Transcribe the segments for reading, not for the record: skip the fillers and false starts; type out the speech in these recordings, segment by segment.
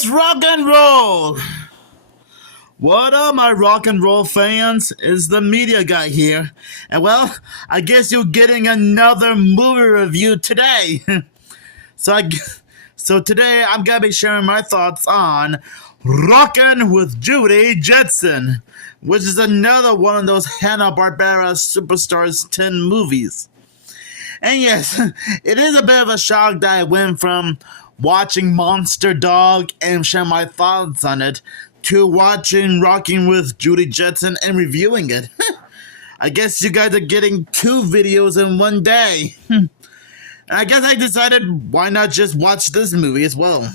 Let's rock and roll! What up, my rock and roll fans? It's the media guy here. And well, I guess you're getting another movie review today. so, I, so today I'm gonna be sharing my thoughts on Rockin' with Judy, Jetson, which is another one of those Hanna-Barbera Superstars 10 movies. And yes, it is a bit of a shock that I went from watching Monster Dog and share my thoughts on it to watching Rockin' with Judy Jetson and reviewing it. I guess you guys are getting two videos in one day. I guess I decided why not just watch this movie as well.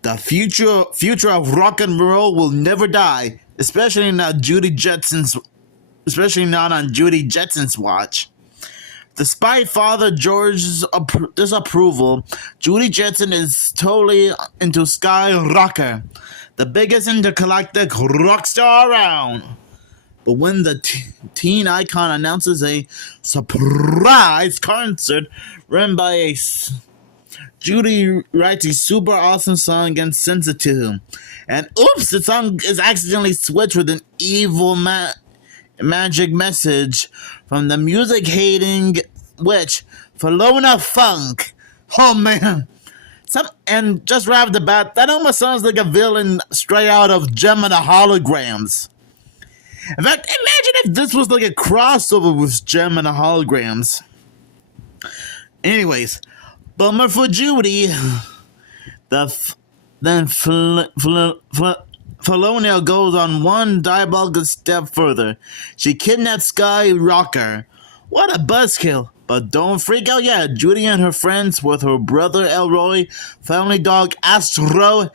The future of rock and roll will never die, especially not on Judy Jetson's watch. Despite Father George's disapproval, Judy Jetson is totally into Sky Rocker, the biggest intergalactic rock star around. But when the teen icon announces a surprise concert run by Judy writes a super awesome song and sends it to him. And oops, the song is accidentally switched with an evil magic message from the music-hating witch, Philona Funk. Oh man. And just right off the bat, that almost sounds like a villain straight out of Gem and the Holograms. In fact, imagine if this was like a crossover with Gem and the Holograms. Anyways, bummer for Judy. Then Philona goes on one diabolical step further. She kidnaps Sky Rocker. What a buzzkill. But don't freak out yet. Judy and her friends with her brother Elroy, family dog Astro,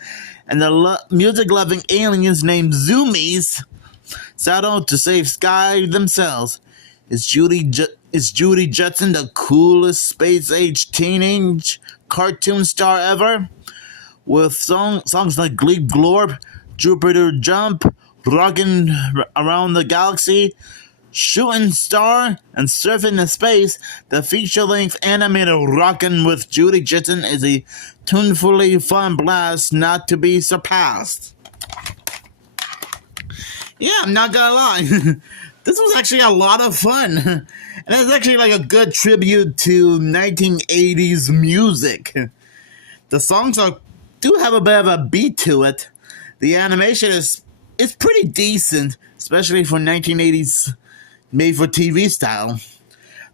and the music-loving aliens named Zoomies set out to save Sky themselves. Is Judy Jetson the coolest space-age teenage cartoon star ever? With songs like Gleep Glorp, Jupiter Jump, Rockin' Around the Galaxy, Shooting Star, and Surfing in Space, the feature-length animated Rockin' with Judy Jetson is a tunefully fun blast not to be surpassed. Yeah, I'm not gonna lie. This was actually a lot of fun. And it's actually like a good tribute to 1980s music. The songs do have a bit of a beat to it. The animation is pretty decent, especially for 1980s made-for-TV style.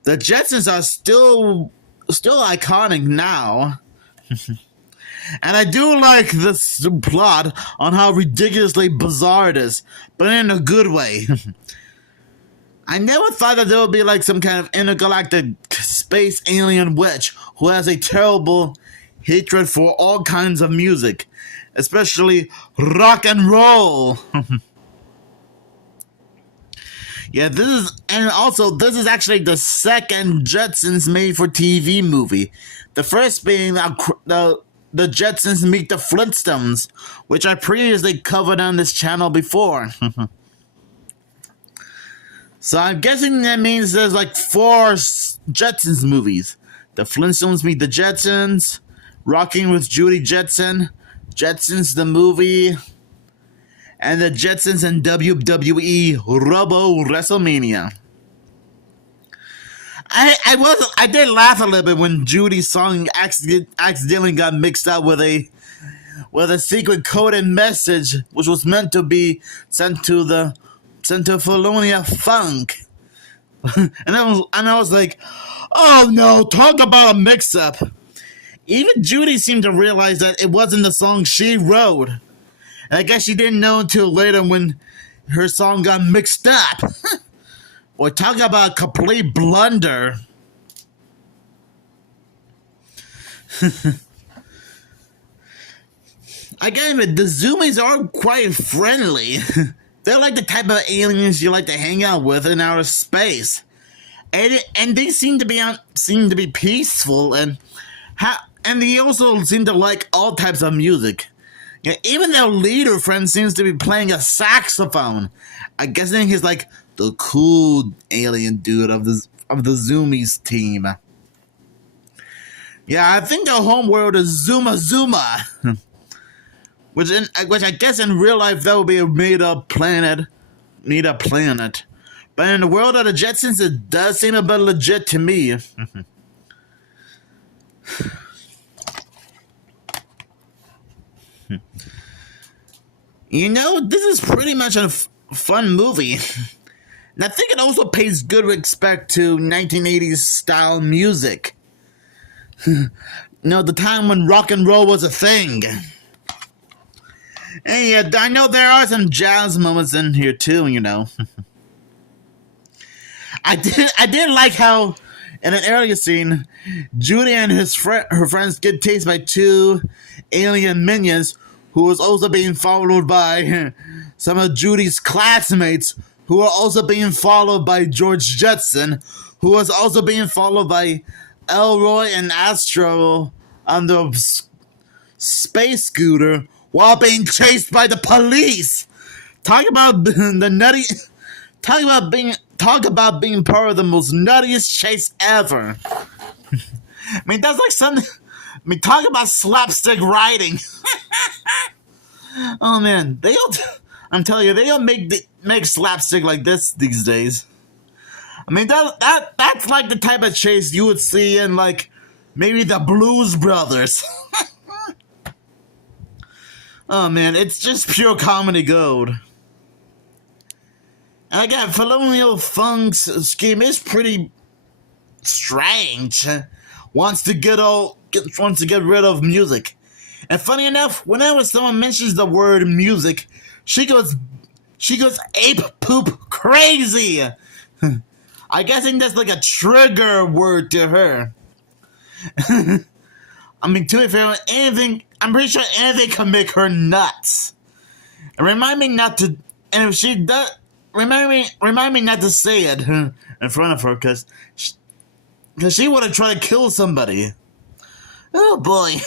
The Jetsons are still iconic now. And I do like this plot on how ridiculously bizarre it is, but in a good way. I never thought that there would be like some kind of intergalactic space alien witch who has a terrible hatred for all kinds of music, especially rock and roll. Yeah, this is actually the second Jetsons made-for-TV movie. The first being the Jetsons Meet the Flintstones, which I previously covered on this channel before. So I'm guessing that means there's like 4 Jetsons movies. The Flintstones Meet the Jetsons, Rockin' with Judy Jetson, Jetsons the movie, and the Jetsons in WWE Robo WrestleMania. I did laugh a little bit when Judy's song accidentally got mixed up with a secret coded message, which was meant to be sent to Philona Funk. and I was like, oh no, talk about a mix up. Even Judy seemed to realize that it wasn't the song she wrote. And I guess she didn't know until later when her song got mixed up. Or talk about a complete blunder. I gotta admit, the Zoomies are quite friendly. They're like the type of aliens you like to hang out with in outer space. And they seem to be peaceful and they also seem to like all types of music. Yeah, even their leader friend seems to be playing a saxophone. I'm guessing he's like the cool alien dude of the Zoomies team. Yeah, I think the home world is Zuma Zuma, which I guess in real life that would be a made up planet. Made up planet. But in the world of the Jetsons, it does seem a bit legit to me. You know, this is pretty much a fun movie. And I think it also pays good respect to 1980s style music. You know, the time when rock and roll was a thing. And yeah, I know there are some jazz moments in here too, you know. I did like how in an earlier scene, Judy and her friends get chased by two alien minions who was also being followed by some of Judy's classmates who are also being followed by George Jetson, who was also being followed by Elroy and Astro on the space scooter while being chased by the police. Talk about the nutty. Talk about being part of the most nuttiest chase ever. I mean, that's like something. I mean, talk about slapstick writing. Oh man, they don't. I'm telling you, they don't make slapstick like this these days. I mean, that's like the type of chase you would see in like maybe the Blues Brothers. Oh man, it's just pure comedy gold. And again, Felonial Funk's scheme is pretty strange. Wants to get rid of music. And funny enough, whenever someone mentions the word music, she goes ape poop crazy. I guessing that's like a trigger word to her. I mean, to be fair, I'm pretty sure anything can make her nuts. And remind me not to, and if she does, remind me not to say it in front of her, because she would have tried to kill somebody. Oh boy.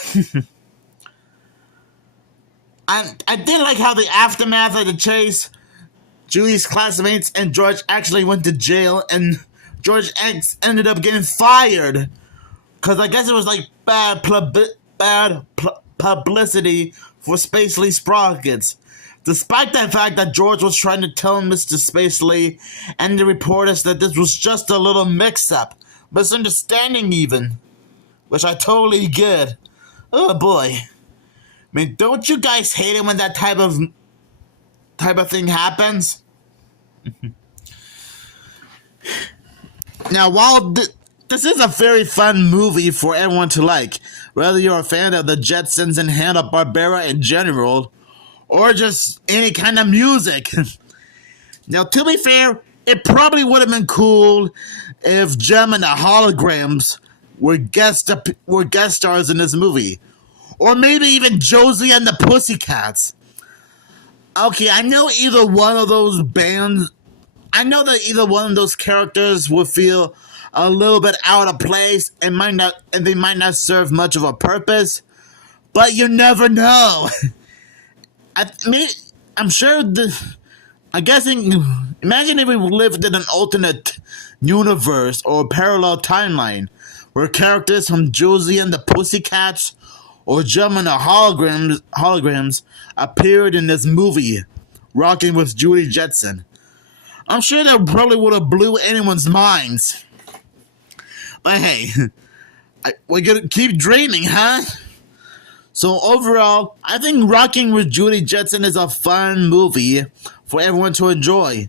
I did like how the aftermath of the chase, Julie's classmates and George actually went to jail, and George X ended up getting fired. Because I guess it was like bad publicity for Spacely Sprockets. Despite the fact that George was trying to tell Mr. Spacely and the reporters that this was just a little mix-up, misunderstanding even, which I totally get. Oh boy. I mean, don't you guys hate it when that type of thing happens? Now, while this is a very fun movie for everyone to like, whether you're a fan of the Jetsons and Hanna-Barbera in general, or just any kind of music. Now, to be fair, it probably would have been cool if Jem and the Holograms were guest stars in this movie. Or maybe even Josie and the Pussycats. Okay, I know that either one of those characters would feel a little bit out of place and they might not serve much of a purpose, but you never know. I'm sure I'm guessing. Imagine if we lived in an alternate universe or parallel timeline where characters from Josie and the Pussycats or Jem and the Holograms appeared in this movie, Rockin' with Judy Jetson. I'm sure that probably would have blew anyone's minds. But hey, we're gonna keep dreaming, huh? So overall, I think Rockin' with Judy Jetson is a fun movie for everyone to enjoy.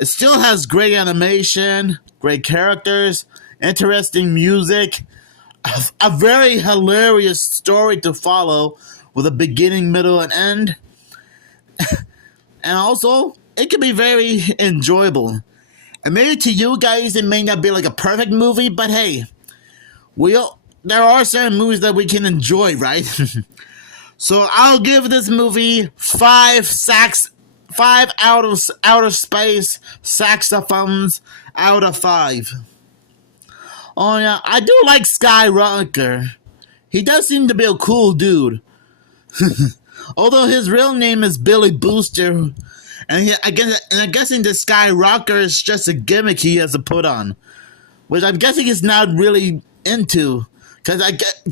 It still has great animation, great characters, interesting music, a very hilarious story to follow with a beginning, middle, and end. And also, it can be very enjoyable. And maybe to you guys, it may not be like a perfect movie, but hey, there are certain movies that we can enjoy, right? So I'll give this movie 5 outer space saxophones out of 5. Oh yeah, I do like Skyrocker. He does seem to be a cool dude. Although his real name is Billy Booster, and I'm guessing the Skyrocker is just a gimmick he has to put on, which I'm guessing he's not really into, Cause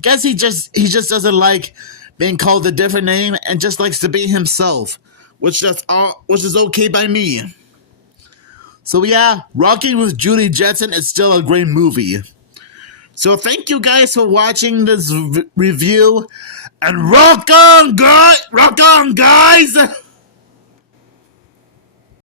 guess he just doesn't like being called a different name and just likes to be himself, which is okay by me. So yeah, Rocking with Judy Jetson is still a great movie. So thank you guys for watching this review, and rock on, guys!